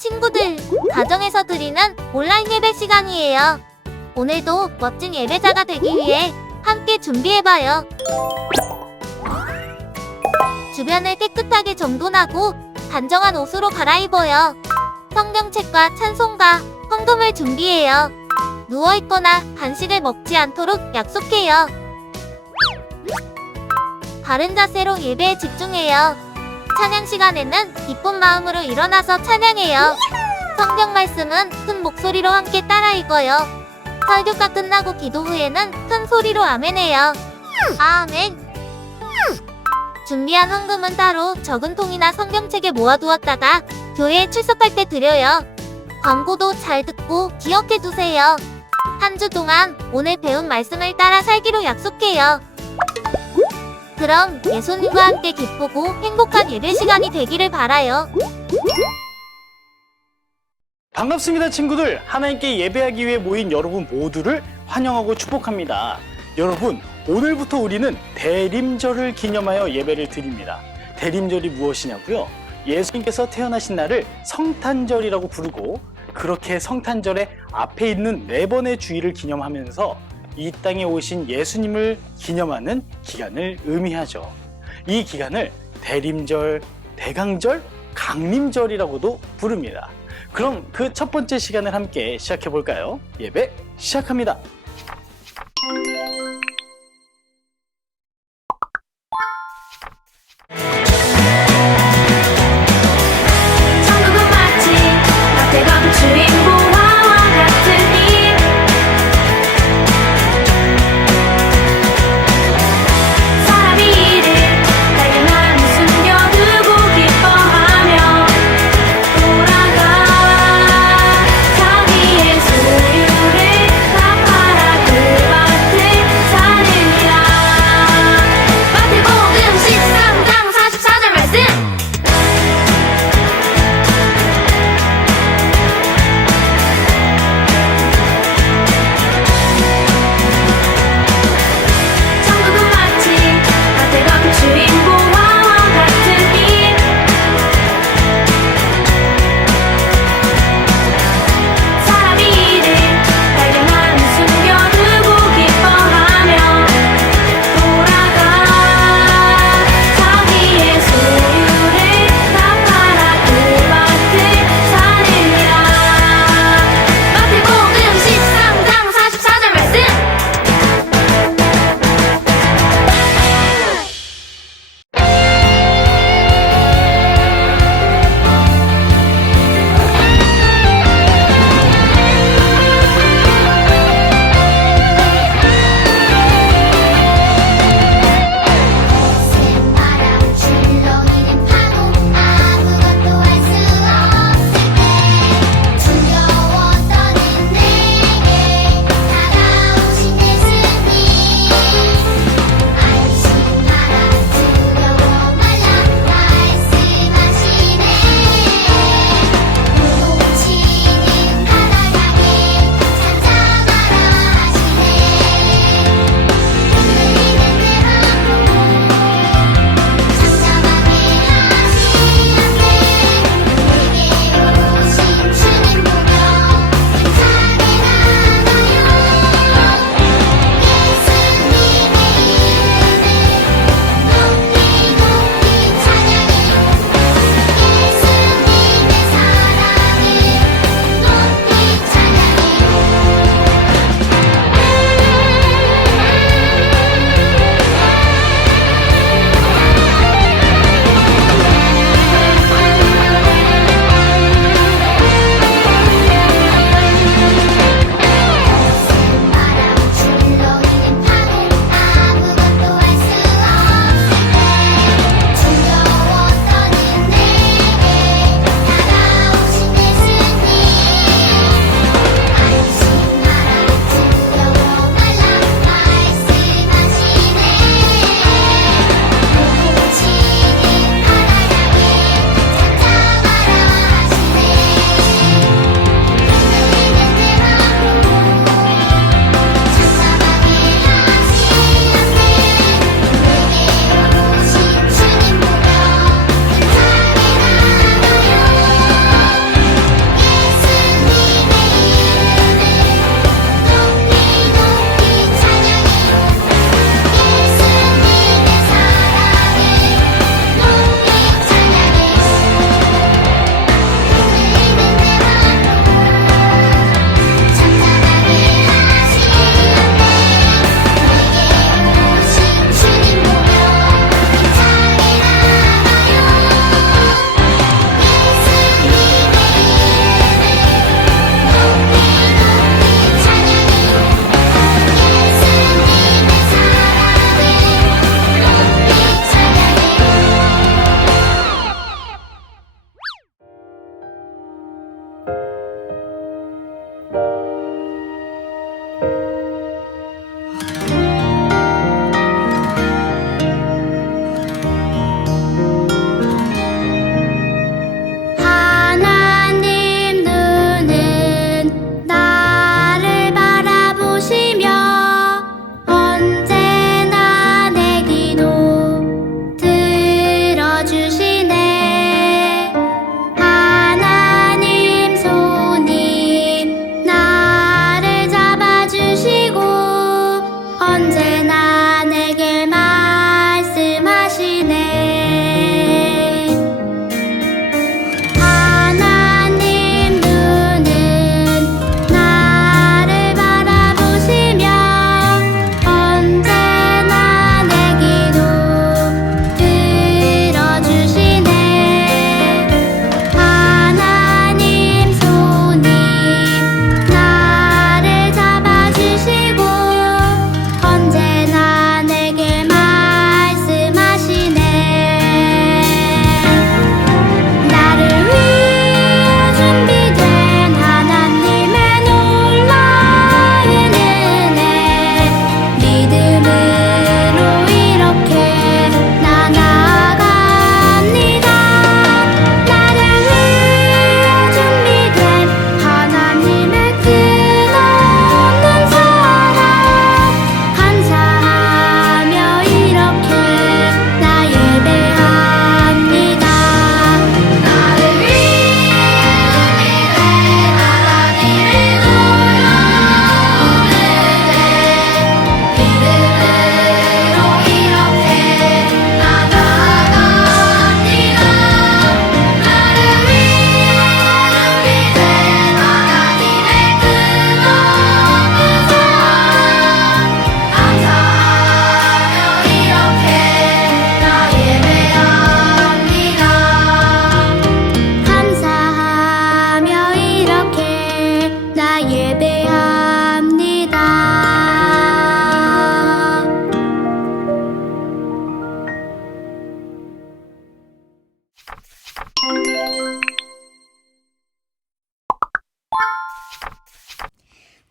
친구들, 가정에서 드리는 온라인 예배 시간이에요. 오늘도 멋진 예배자가 되기 위해 함께 준비해봐요. 주변을 깨끗하게 정돈하고 단정한 옷으로 갈아입어요. 성경책과 찬송가, 헌금을 준비해요. 누워있거나 간식을 먹지 않도록 약속해요. 바른 자세로 예배에 집중해요. 찬양 시간에는 기쁜 마음으로 일어나서 찬양해요. 성경 말씀은 큰 목소리로 함께 따라 읽어요. 설교가 끝나고 기도 후에는 큰 소리로 아멘해요. 아멘. 준비한 헌금은 따로 적은 통이나 성경책에 모아두었다가 교회에 출석할 때 드려요. 광고도 잘 듣고 기억해두세요. 한 주 동안 오늘 배운 말씀을 따라 살기로 약속해요. 그럼 예수님과 함께 기쁘고 행복한 예배 시간이 되기를 바라요. 반갑습니다, 친구들. 하나님께 예배하기 위해 모인 여러분 모두를 환영하고 축복합니다. 여러분, 오늘부터 우리는 대림절을 기념하여 예배를 드립니다. 대림절이 무엇이냐고요? 예수님께서 태어나신 날을 성탄절이라고 부르고, 그렇게 성탄절의 앞에 있는 4번의 주일을 기념하면서 이 땅에 오신 예수님을 기념하는 기간을 의미하죠. 이 기간을 대림절, 대강절, 강림절이라고도 부릅니다. 그럼 그 첫 번째 시간을 함께 시작해 볼까요? 예배 시작합니다. 천국은 마치 앞에 감추인 보화와 같으니 사람이 이를 발견하니 숨겨두고 기뻐하며 돌아가 자기의 소유를 다 팔아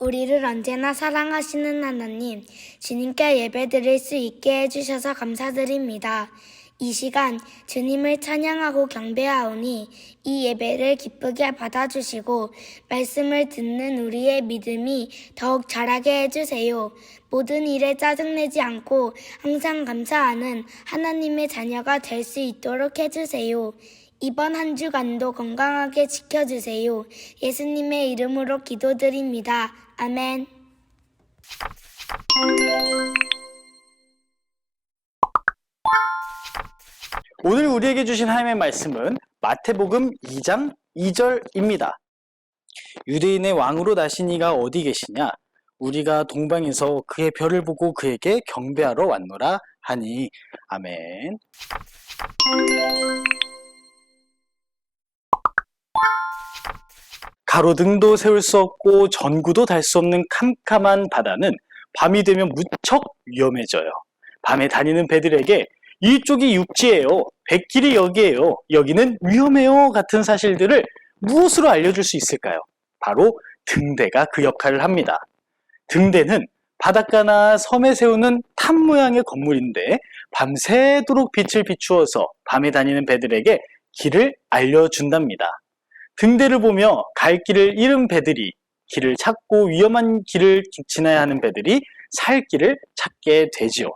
우리를 언제나 사랑하시는 하나님, 주님께 예배드릴 수 있게 해주셔서 감사드립니다. 이 시간 주님을 찬양하고 경배하오니 이 예배를 기쁘게 받아주시고 말씀을 듣는 우리의 믿음이 더욱 자라게 해주세요. 모든 일에 짜증내지 않고 항상 감사하는 하나님의 자녀가 될 수 있도록 해주세요. 이번 한 주간도 건강하게 지켜주세요. 예수님의 이름으로 기도드립니다. 아멘. 오늘 우리에게 주신 하나님의 말씀은 마태복음 2장 2절입니다. 유대인의 왕으로 나신 이가 어디 계시냐? 우리가 동방에서 그의 별을 보고 그에게 경배하러 왔노라 하니. 아멘. 가로등도 세울 수 없고 전구도 달 수 없는 캄캄한 바다는 밤이 되면 무척 위험해져요. 밤에 다니는 배들에게 이쪽이 육지예요, 뱃길이 여기예요, 여기는 위험해요 같은 사실들을 무엇으로 알려줄 수 있을까요? 바로 등대가 그 역할을 합니다. 등대는 바닷가나 섬에 세우는 탑 모양의 건물인데 밤새도록 빛을 비추어서 밤에 다니는 배들에게 길을 알려준답니다. 등대를 보며 갈 길을 잃은 배들이 길을 찾고 위험한 길을 지나야 하는 배들이 살 길을 찾게 되지요.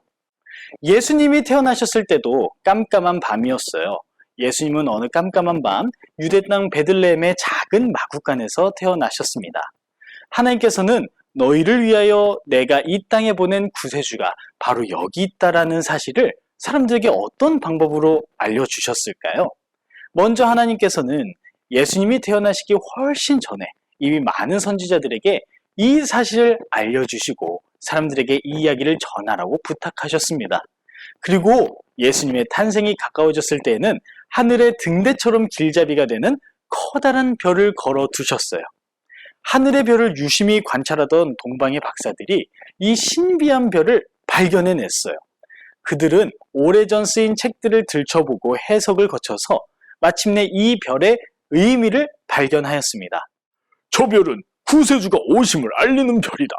예수님이 태어나셨을 때도 깜깜한 밤이었어요. 예수님은 어느 깜깜한 밤 유대 땅 베들레헴의 작은 마구간에서 태어나셨습니다. 하나님께서는 너희를 위하여 내가 이 땅에 보낸 구세주가 바로 여기 있다라는 사실을 사람들에게 어떤 방법으로 알려주셨을까요? 먼저 하나님께서는 예수님이 태어나시기 훨씬 전에 이미 많은 선지자들에게 이 사실을 알려주시고 사람들에게 이 이야기를 전하라고 부탁하셨습니다. 그리고 예수님의 탄생이 가까워졌을 때에는 하늘의 등대처럼 길잡이가 되는 커다란 별을 걸어 두셨어요. 하늘의 별을 유심히 관찰하던 동방의 박사들이 이 신비한 별을 발견해냈어요. 그들은 오래전 쓰인 책들을 들춰보고 해석을 거쳐서 마침내 이 별의 의미를 발견하였습니다. 저 별은 구세주가 오심을 알리는 별이다.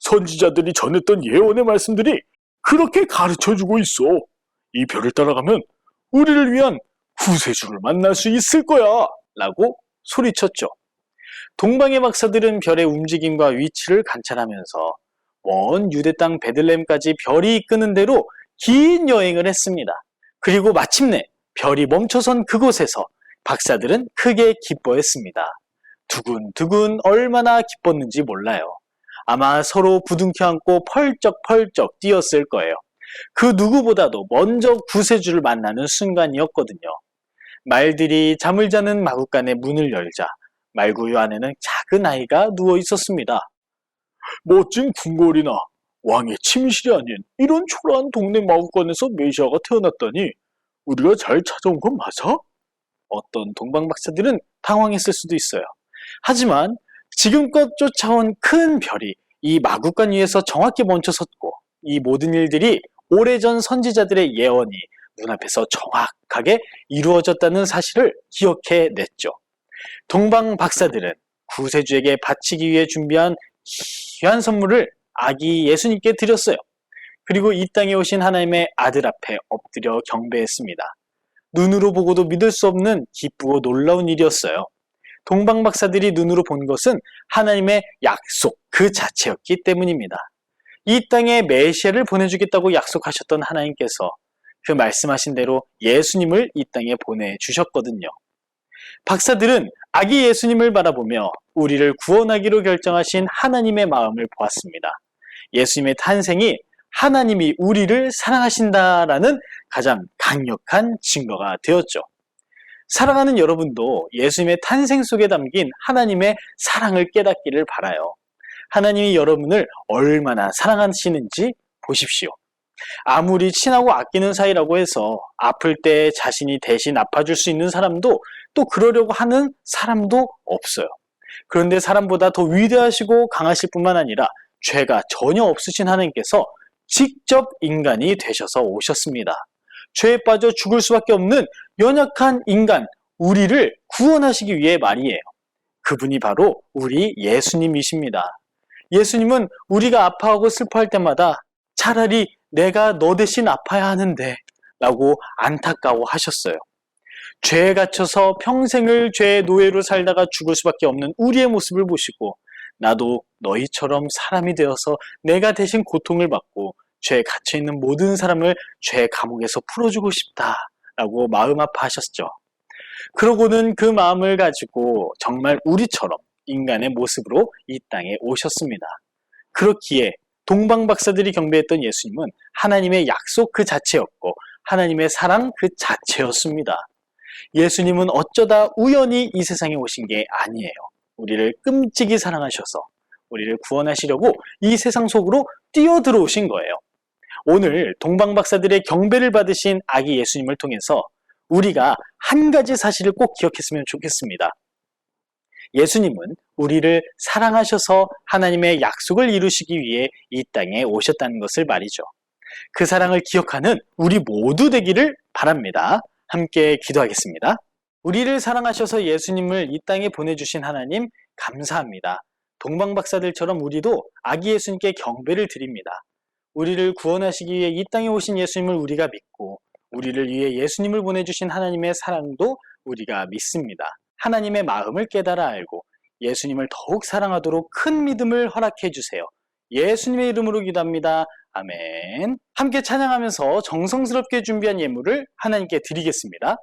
선지자들이 전했던 예언의 말씀들이 그렇게 가르쳐주고 있어. 이 별을 따라가면 우리를 위한 구세주를 만날 수 있을 거야 라고 소리쳤죠. 동방의 박사들은 별의 움직임과 위치를 관찰하면서 먼 유대 땅 베들레헴까지 별이 이끄는 대로 긴 여행을 했습니다. 그리고 마침내 별이 멈춰선 그곳에서 박사들은 크게 기뻐했습니다. 두근두근 얼마나 기뻤는지 몰라요. 아마 서로 부둥켜 안고 펄쩍펄쩍 뛰었을 거예요. 그 누구보다도 먼저 구세주를 만나는 순간이었거든요. 말들이 잠을 자는 마구간의 문을 열자 말구유 안에는 작은 아이가 누워 있었습니다. 멋진 궁궐이나 왕의 침실이 아닌 이런 초라한 동네 마구간에서 메시아가 태어났다니 우리가 잘 찾아온 건 맞아? 어떤 동방 박사들은 당황했을 수도 있어요. 하지만 지금껏 쫓아온 큰 별이 이 마구간 위에서 정확히 멈춰섰고 이 모든 일들이 오래전 선지자들의 예언이 눈앞에서 정확하게 이루어졌다는 사실을 기억해냈죠. 동방 박사들은 구세주에게 바치기 위해 준비한 귀한 선물을 아기 예수님께 드렸어요. 그리고 이 땅에 오신 하나님의 아들 앞에 엎드려 경배했습니다. 눈으로 보고도 믿을 수 없는 기쁘고 놀라운 일이었어요. 동방 박사들이 눈으로 본 것은 하나님의 약속 그 자체였기 때문입니다. 이 땅에 메시아를 보내주겠다고 약속하셨던 하나님께서 그 말씀하신 대로 예수님을 이 땅에 보내주셨거든요. 박사들은 아기 예수님을 바라보며 우리를 구원하기로 결정하신 하나님의 마음을 보았습니다. 예수님의 탄생이 하나님이 우리를 사랑하신다라는 가장 강력한 증거가 되었죠. 사랑하는 여러분도 예수님의 탄생 속에 담긴 하나님의 사랑을 깨닫기를 바라요. 하나님이 여러분을 얼마나 사랑하시는지 보십시오. 아무리 친하고 아끼는 사이라고 해서 아플 때 자신이 대신 아파줄 수 있는 사람도 또 그러려고 하는 사람도 없어요. 그런데 사람보다 더 위대하시고 강하실 뿐만 아니라 죄가 전혀 없으신 하나님께서 직접 인간이 되셔서 오셨습니다. 죄에 빠져 죽을 수밖에 없는 연약한 인간, 우리를 구원하시기 위해 말이에요. 그분이 바로 우리 예수님이십니다. 예수님은 우리가 아파하고 슬퍼할 때마다 차라리 내가 너 대신 아파야 하는데 라고 안타까워하셨어요. 죄에 갇혀서 평생을 죄의 노예로 살다가 죽을 수밖에 없는 우리의 모습을 보시고 나도 너희처럼 사람이 되어서 내가 대신 고통을 받고 죄에 갇혀있는 모든 사람을 죄의 감옥에서 풀어주고 싶다라고 마음 아파하셨죠. 그러고는 그 마음을 가지고 정말 우리처럼 인간의 모습으로 이 땅에 오셨습니다. 그렇기에 동방박사들이 경배했던 예수님은 하나님의 약속 그 자체였고 하나님의 사랑 그 자체였습니다. 예수님은 어쩌다 우연히 이 세상에 오신 게 아니에요. 우리를 끔찍이 사랑하셔서 우리를 구원하시려고 이 세상 속으로 뛰어들어오신 거예요. 오늘 동방박사들의 경배를 받으신 아기 예수님을 통해서 우리가 한 가지 사실을 꼭 기억했으면 좋겠습니다. 예수님은 우리를 사랑하셔서 하나님의 약속을 이루시기 위해 이 땅에 오셨다는 것을 말이죠. 그 사랑을 기억하는 우리 모두 되기를 바랍니다. 함께 기도하겠습니다. 우리를 사랑하셔서 예수님을 이 땅에 보내주신 하나님 감사합니다. 동방박사들처럼 우리도 아기 예수님께 경배를 드립니다. 우리를 구원하시기 위해 이 땅에 오신 예수님을 우리가 믿고 우리를 위해 예수님을 보내주신 하나님의 사랑도 우리가 믿습니다. 하나님의 마음을 깨달아 알고 예수님을 더욱 사랑하도록 큰 믿음을 허락해 주세요. 예수님의 이름으로 기도합니다. 아멘. 함께 찬양하면서 정성스럽게 준비한 예물을 하나님께 드리겠습니다.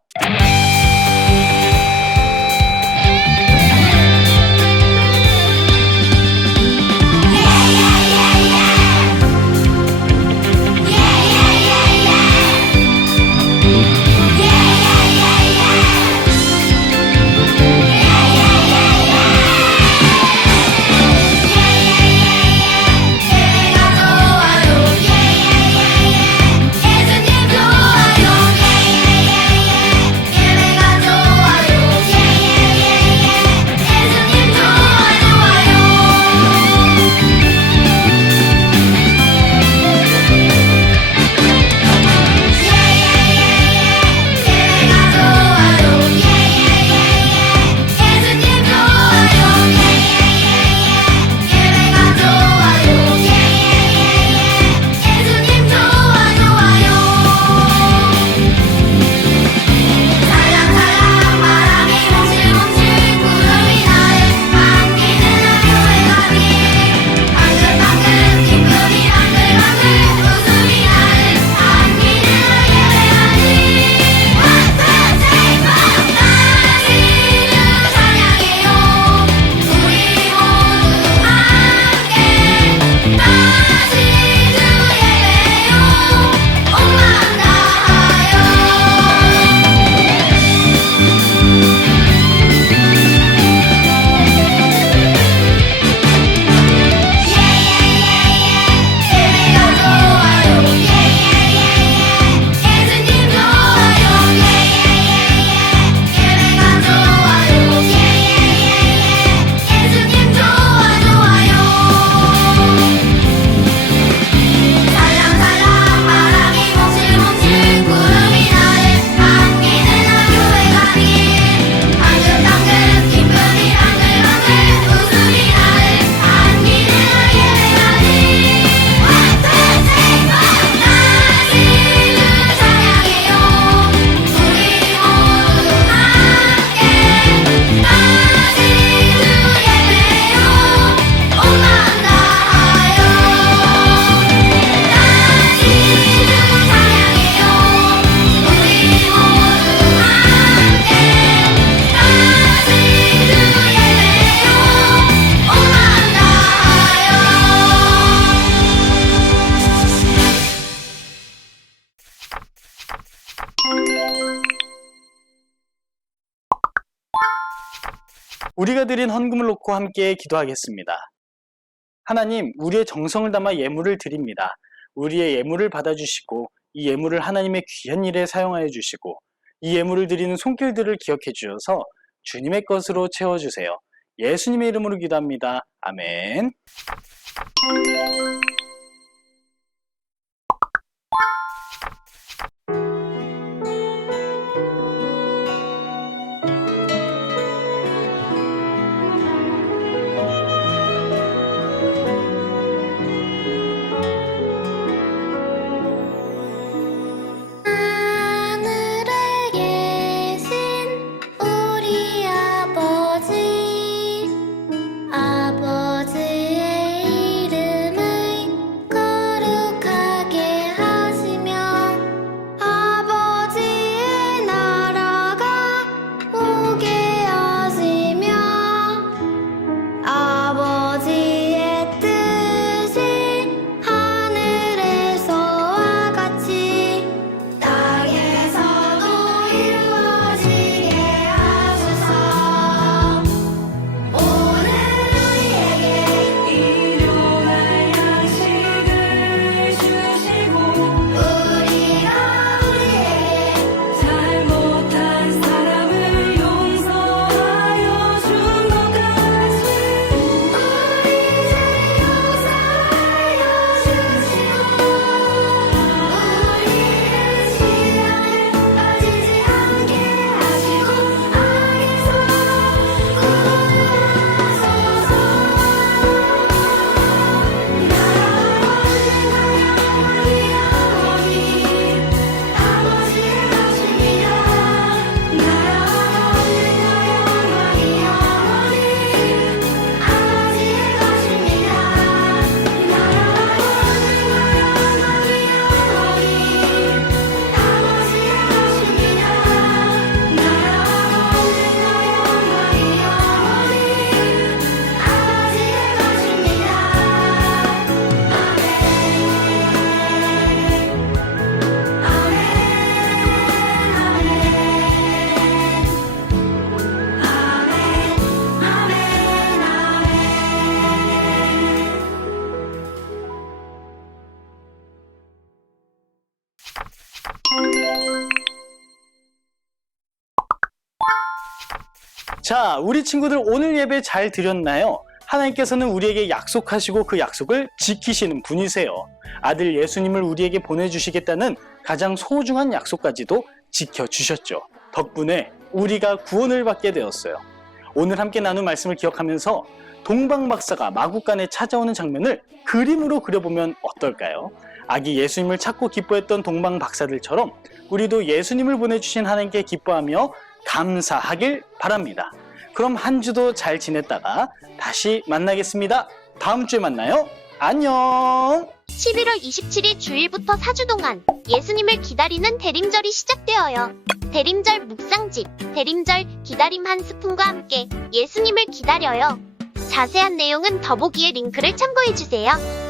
우리가 드린 헌금을 놓고 함께 기도하겠습니다. 하나님, 우리의 정성을 담아 예물을 드립니다. 우리의 예물을 받아주시고 이 예물을 하나님의 귀한 일에 사용하여 주시고 이 예물을 드리는 손길들을 기억해 주셔서 주님의 것으로 채워주세요. 예수님의 이름으로 기도합니다. 아멘. 자, 우리 친구들 오늘 예배 잘 드렸나요? 하나님께서는 우리에게 약속하시고 그 약속을 지키시는 분이세요. 아들 예수님을 우리에게 보내주시겠다는 가장 소중한 약속까지도 지켜주셨죠. 덕분에 우리가 구원을 받게 되었어요. 오늘 함께 나눈 말씀을 기억하면서 동방박사가 마구간에 찾아오는 장면을 그림으로 그려보면 어떨까요? 아기 예수님을 찾고 기뻐했던 동방박사들처럼 우리도 예수님을 보내주신 하나님께 기뻐하며 감사하길 바랍니다. 그럼 한 주도 잘 지냈다가 다시 만나겠습니다. 다음 주에 만나요. 안녕. 11월 27일 주일부터 4주 동안 예수님을 기다리는 대림절이 시작되어요. 대림절 묵상집, 대림절 기다림 한 스푼과 함께 예수님을 기다려요. 자세한 내용은 더보기의 링크를 참고해주세요.